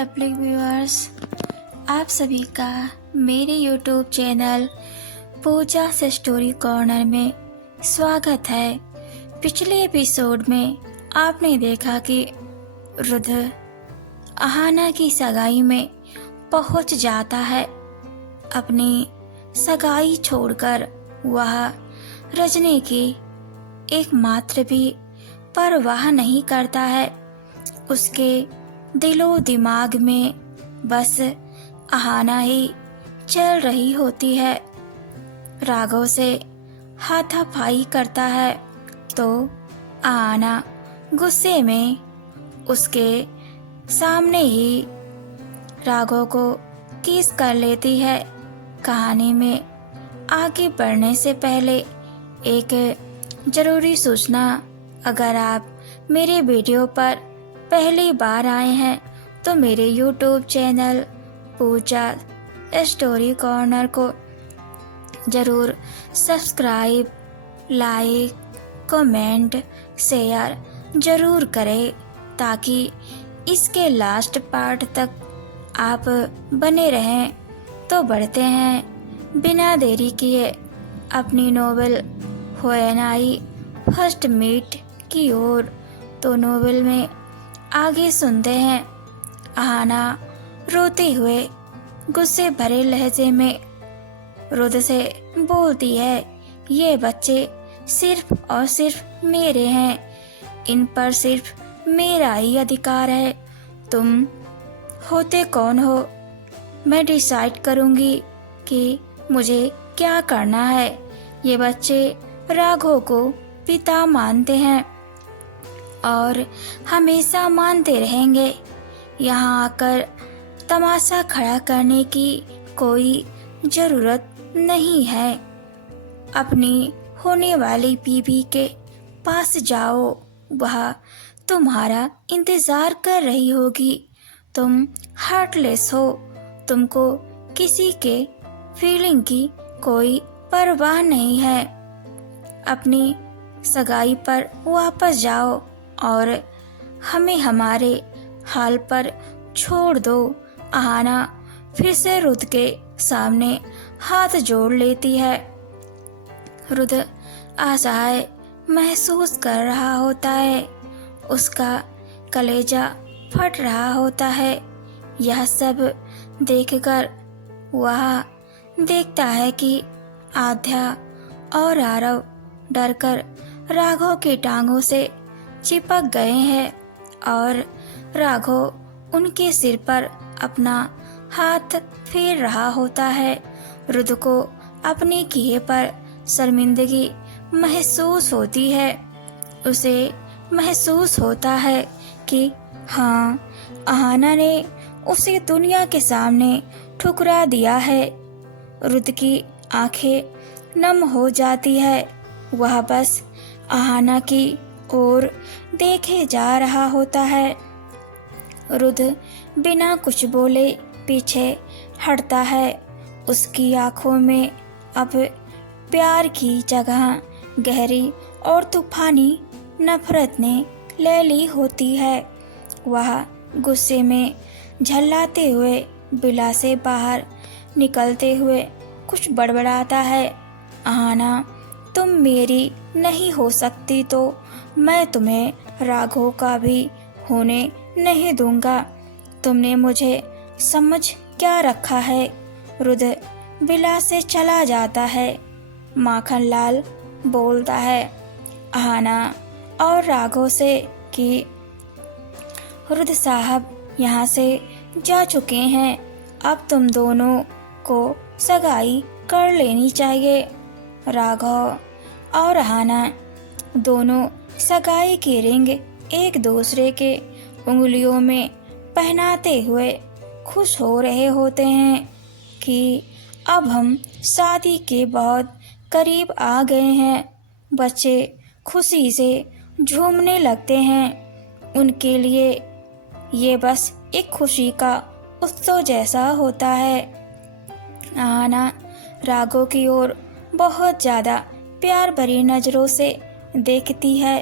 Lovely viewers, आप सभी का मेरे यूट्यूब चैनल पूजा से स्टोरी कॉर्नर में स्वागत है। पिछले एपिसोड में आपने देखा कि रुद्र अहाना की सगाई में पहुंच जाता है। अपनी सगाई छोड़कर वह रजनी की एकमात्र भी परवाह नहीं करता है। उसके दिलो दिमाग में बस अहाना ही चल रही होती है। राघव से हाथापाई करता है तो अहाना गुस्से में उसके सामने ही राघव को किस कर लेती है। कहानी में आगे बढ़ने से पहले एक जरूरी सूचना, अगर आप मेरे वीडियो पर पहली बार आए हैं तो मेरे YouTube चैनल पूजा स्टोरी कॉर्नर को ज़रूर सब्सक्राइब, लाइक, कमेंट, शेयर ज़रूर करें ताकि इसके लास्ट पार्ट तक आप बने रहें। तो बढ़ते हैं बिना देरी किए अपनी नोवेल होएनाई फर्स्ट मीट की ओर। तो नोवेल में आगे सुनते हैं। अहाना रोते हुए गुस्से भरे लहजे में रुद्र से बोलती है, ये बच्चे सिर्फ और सिर्फ मेरे हैं, इन पर सिर्फ मेरा ही अधिकार है। तुम होते कौन हो? मैं डिसाइड करूंगी कि मुझे क्या करना है। ये बच्चे राघव को पिता मानते हैं और हमेशा मानते रहेंगे। यहाँ आकर तमाशा खड़ा करने की कोई ज़रूरत नहीं है। अपनी होने वाली बीवी के पास जाओ, वह तुम्हारा इंतज़ार कर रही होगी। तुम हार्टलेस हो, तुमको किसी के फीलिंग की कोई परवाह नहीं है। अपनी सगाई पर वापस जाओ और हमें हमारे हाल पर छोड़ दो। अहाना फिर से रुद्र के सामने हाथ जोड़ लेती है। रुद्र असहाय महसूस कर रहा होता है, उसका कलेजा फट रहा होता है। यह सब देखकर वह देखता है कि आध्या और आरव डरकर राघव की टांगों से चिपक गए हैं और राघव उनके सिर पर अपना हाथ फेर रहा होता है। रुद्र को अपने किए पर शर्मिंदगी महसूस होती है। उसे महसूस होता है कि हाँ, अहाना ने उसे दुनिया के सामने ठुकरा दिया है। रुद्र की आंखें नम हो जाती है। वह बस अहाना की ओर देखे जा रहा होता है। रुद्र बिना कुछ बोले पीछे हटता है। उसकी आंखों में अब प्यार की जगह गहरी और तूफानी नफरत ने ले ली होती है। वह गुस्से में झल्लाते हुए बिला से बाहर निकलते हुए कुछ बड़बड़ाता है। अहाना, तुम मेरी नहीं हो सकती तो मैं तुम्हें राघव का भी होने नहीं दूंगा। तुमने मुझे समझ क्या रखा है? रुद्र बिला से चला जाता है। माखनलाल बोलता है अहाना और राघव से कि रुद्र साहब यहाँ से जा चुके हैं, अब तुम दोनों को सगाई कर लेनी चाहिए। राघव और अहाना दोनों सगाई की रिंग एक दूसरे के उंगलियों में पहनाते हुए खुश हो रहे होते हैं कि अब हम शादी के बहुत करीब आ गए हैं। बच्चे खुशी से झूमने लगते हैं। उनके लिए ये बस एक खुशी का उत्सव जैसा होता है। अहाना राघव की ओर बहुत ज़्यादा प्यार भरी नज़रों से देखती है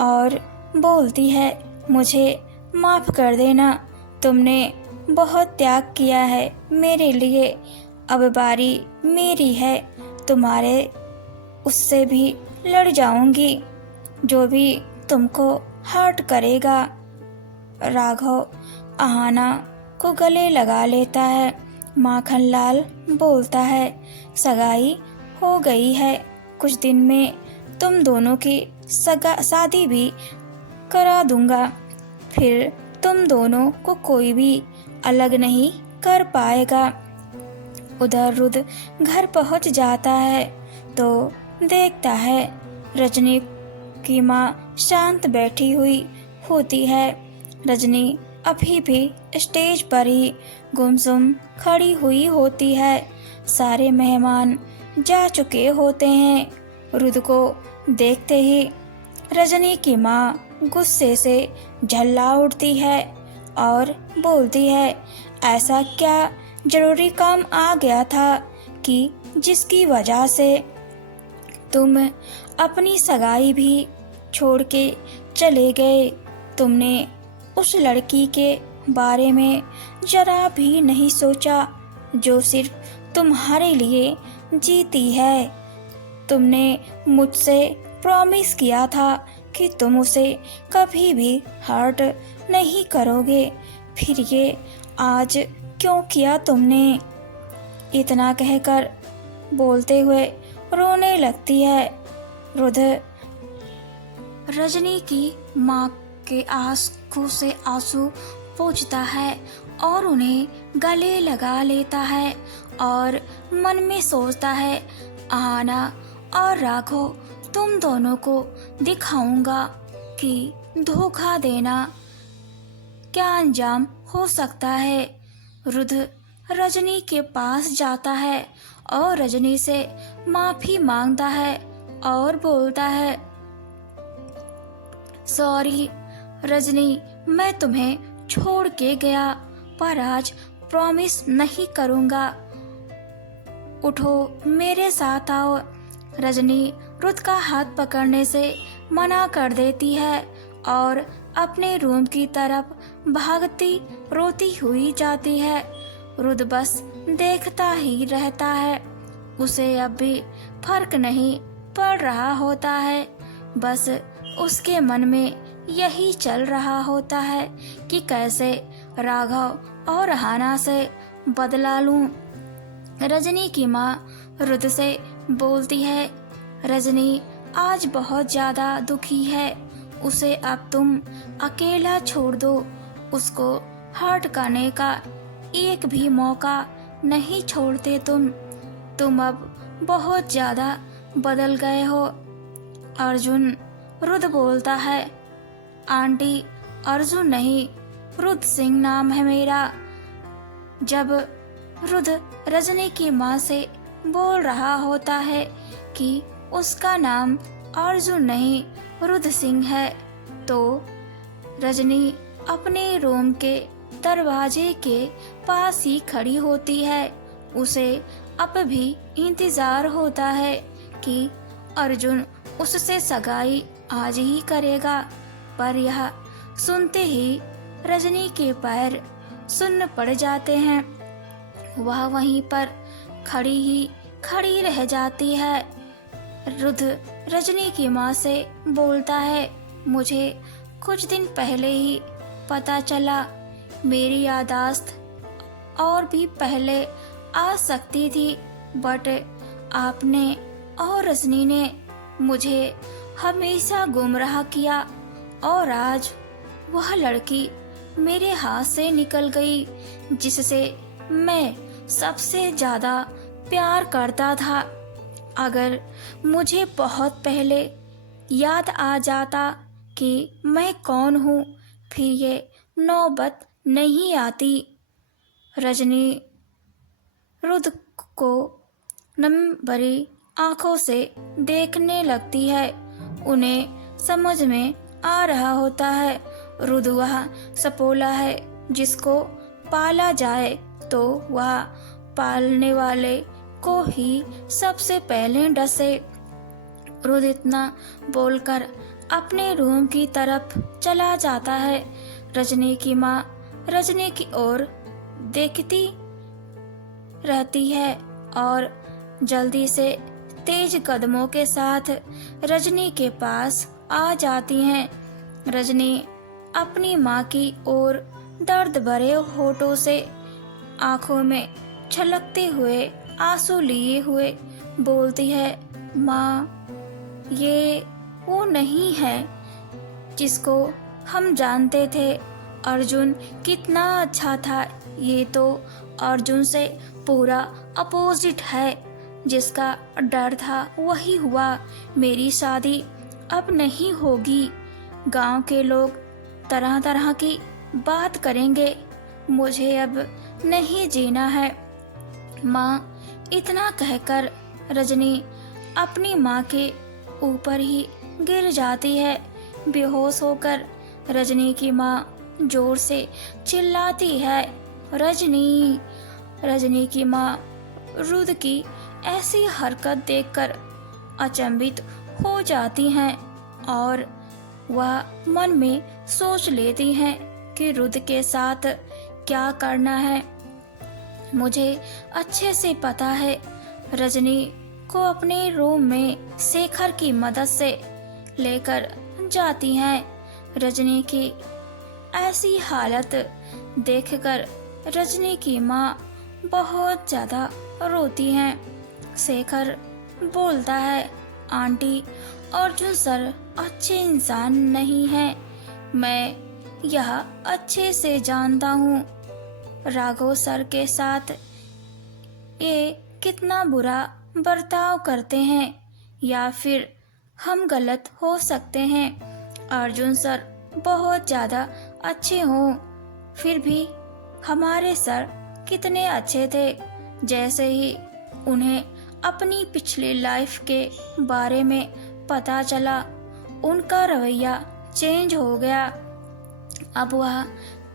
और बोलती है, मुझे माफ़ कर देना, तुमने बहुत त्याग किया है मेरे लिए, अब बारी मेरी है, तुम्हारे उससे भी लड़ जाऊंगी, जो भी तुमको हर्ट करेगा। राघव आहाना को गले लगा लेता है। माखनलाल बोलता है, सगाई हो गई है, कुछ दिन में तुम दोनों की शादी भी करा दूंगा, फिर तुम दोनों को कोई भी अलग नहीं कर पाएगा। उधर रुद्र घर पहुंच जाता है तो देखता है रजनी की माँ शांत बैठी हुई होती है। रजनी अभी भी स्टेज पर ही गुमसुम खड़ी हुई होती है। सारे मेहमान जा चुके होते हैं। रुद्र को देखते ही रजनी की माँ गुस्से से झल्ला उठती है और बोलती है, ऐसा क्या जरूरी काम आ गया था कि जिसकी वजह से तुम अपनी सगाई भी छोड़ के चले गए। तुमने उस लड़की के बारे में जरा भी नहीं सोचा जो सिर्फ तुम्हारे लिए जीती है। तुमने मुझसे प्रॉमिस किया था कि तुम उसे कभी भी हर्ट नहीं करोगे, फिर ये आज क्यों किया तुमने? इतना कहकर बोलते हुए रोने लगती है। रुद्र रजनी की माँ के आंखों से आंसू पोंछता है और उन्हें गले लगा लेता है और मन में सोचता है, आना और राघव तुम दोनों को दिखाऊंगा कि धोखा देना क्या अंजाम हो सकता है। रुद्र रजनी के पास जाता है और रजनी से माफी मांगता है और बोलता है, सॉरी रजनी, मैं तुम्हें छोड़ के गया पर आज प्रॉमिस नहीं करूंगा, उठो मेरे साथ आओ। रजनी रुद्र का हाथ पकड़ने से मना कर देती है और अपने रूम की तरफ भागती रोती हुई जाती है। रुद्र बस देखता ही रहता है। उसे अब भी फर्क नहीं पड़ रहा होता है, बस उसके मन में यही चल रहा होता है कि कैसे राघव और हाना से बदला लूं। रजनी की माँ रुद्र से बोलती है, रजनी आज बहुत ज्यादा दुखी है, उसे अब तुम अकेला छोड़ दो, उसको हर्ट करने का एक भी मौका नहीं छोड़ते तुम अब बहुत ज्यादा बदल गए हो। अर्जुन रुद्र बोलता है, आंटी अर्जुन नहीं, रुद्र सिंह नाम है मेरा। जब रुद्र रजनी की माँ से बोल रहा होता है कि उसका नाम अर्जुन नहीं रुद्र सिंह है, तो रजनी अपने रूम के दरवाजे के पास ही खड़ी होती है। उसे अब भी इंतजार होता है कि अर्जुन उससे सगाई आज ही करेगा, पर यह सुनते ही रजनी के पैर सुन्न पड़ जाते हैं। वह वहीं पर खड़ी रह जाती है। रुद्र रजनी की माँ से बोलता है, मुझे कुछ दिन पहले ही पता चला, मेरी यादाश्त और भी पहले आ सकती थी, बट आपने और रजनी ने मुझे हमेशा गुमराह किया और आज वह लड़की मेरे हाथ से निकल गई जिससे मैं सबसे ज्यादा प्यार करता था। अगर मुझे बहुत पहले याद आ जाता कि मैं कौन हूँ, फिर ये नौबत नहीं आती। रजनी रुद्र को नम भरी आंखों से देखने लगती है। उन्हें समझ में आ रहा होता है, रुद्र वह सपोला है जिसको पाला जाए तो वह पालने वाले को ही सबसे पहले डसे। रुद्र इतना बोलकर अपने रूम की तरफ चला जाता है। रजनी की माँ रजनी की ओर देखती रहती है और जल्दी से तेज कदमों के साथ रजनी के पास आ जाती हैं। रजनी अपनी माँ की ओर दर्द भरे होठों से आंखों में छलकते हुए आंसू लिए हुए बोलती है, माँ, ये वो नहीं है जिसको हम जानते थे। अर्जुन कितना अच्छा था, ये तो अर्जुन से पूरा अपोजिट है। जिसका डर था वही हुआ। मेरी शादी अब नहीं होगी। गांव के लोग तरह तरह की बात करेंगे। मुझे अब नहीं जीना है। माँ, इतना कहकर रजनी अपनी माँ के ऊपर ही गिर जाती है। बेहोश होकर रजनी की माँ जोर से चिल्लाती है, रजनी। रजनी की माँ रुद्र की ऐसी हरकत देखकर अचंभित हो जाती हैं और वह मन में सोच लेती हैं कि रुद्र के साथ क्या करना है। मुझे अच्छे से पता है। रजनी को अपने रूम में शेखर की मदद से लेकर जाती हैं। रजनी की ऐसी हालत देखकर रजनी की माँ बहुत ज़्यादा रोती हैं। शेखर बोलता है, आंटी, अर्जुन सर अच्छे इंसान नहीं हैं। मैं यह अच्छे से जानता हूँ। राघव सर के साथ ये कितना बुरा बर्ताव करते हैं, या फिर हम गलत हो सकते हैं। अर्जुन सर बहुत ज़्यादा अच्छे हों, फिर भी हमारे सर कितने अच्छे थे। जैसे ही उन्हें अपनी पिछली लाइफ के बारे में पता चला, उनका रवैया चेंज हो गया। अब वह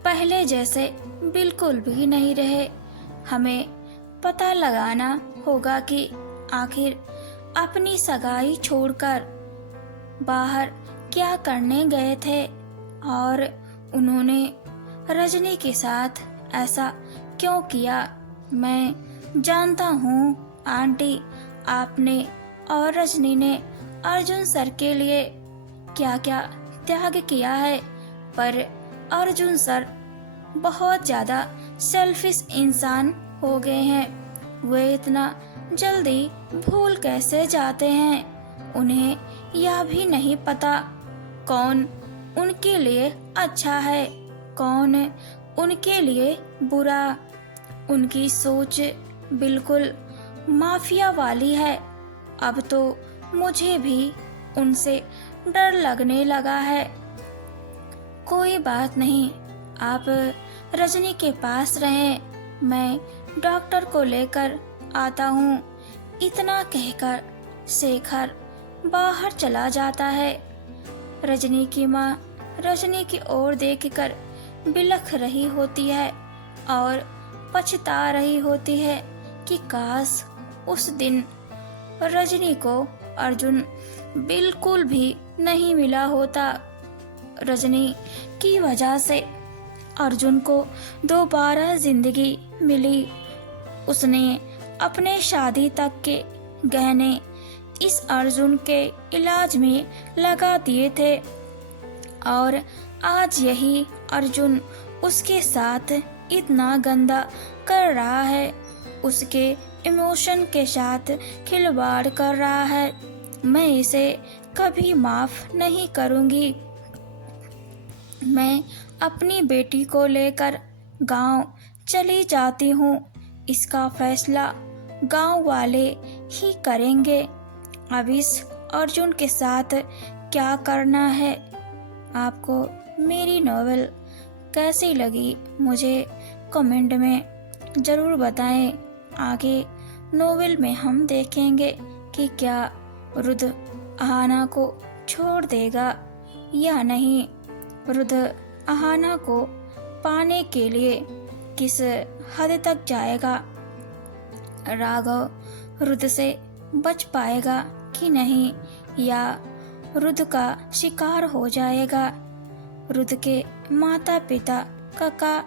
पहले जैसे बिल्कुल भी नहीं रहे। हमें पता लगाना होगा कि आखिर अपनी सगाई छोड़कर बाहर क्या करने गए थे और उन्होंने रजनी के साथ ऐसा क्यों किया। मैं जानता हूँ आंटी, आपने और रजनी ने अर्जुन सर के लिए क्या क्या त्याग किया है, पर अर्जुन सर बहुत ज़्यादा सेल्फिश इंसान हो गए हैं। वे इतना जल्दी भूल कैसे जाते हैं। उन्हें यह भी नहीं पता कौन उनके लिए अच्छा है, कौन उनके लिए बुरा। उनकी सोच बिल्कुल माफिया वाली है। अब तो मुझे भी उनसे डर लगने लगा है। कोई बात नहीं, आप रजनी के पास रहें, मैं डॉक्टर को लेकर आता हूँ। इतना कहकर शेखर बाहर चला जाता है। रजनी की माँ रजनी की ओर देखकर बिलख रही होती है और पछता रही होती है कि काश उस दिन रजनी को अर्जुन बिल्कुल भी नहीं मिला होता। रजनी की वजह से अर्जुन को दोबारा जिंदगी मिली। उसने अपने शादी तक के गहने इस अर्जुन के इलाज में लगा दिए थे और आज यही अर्जुन उसके साथ इतना गंदा कर रहा है, उसके इमोशन के साथ खिलवाड़ कर रहा है। मैं इसे कभी माफ नहीं करूंगी। मैं अपनी बेटी को लेकर गांव चली जाती हूँ। इसका फैसला गांव वाले ही करेंगे। अब इस अर्जुन के साथ क्या करना है। आपको मेरी नॉवेल कैसी लगी मुझे कमेंट में ज़रूर बताएं। आगे नॉवेल में हम देखेंगे कि क्या रुद्र आहाना को छोड़ देगा या नहीं। रुद्र आहाना को पाने के लिए किस हद तक जाएगा। राघव रुद्र से बच पाएगा कि नहीं, या रुद्र का शिकार हो जाएगा। रुद्र के माता पिता काका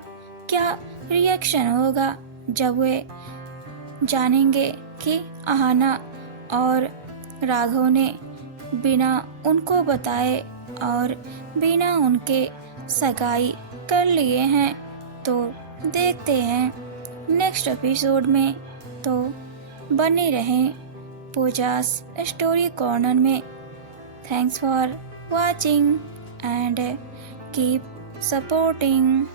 क्या रिएक्शन होगा जब वे जानेंगे कि अहाना और राघव ने बिना उनको बताए और बिना उनके सगाई कर लिए हैं। तो देखते हैं नेक्स्ट एपिसोड में। तो बने रहें पूजास स्टोरी कॉर्नर में। Thanks for watching and keep supporting.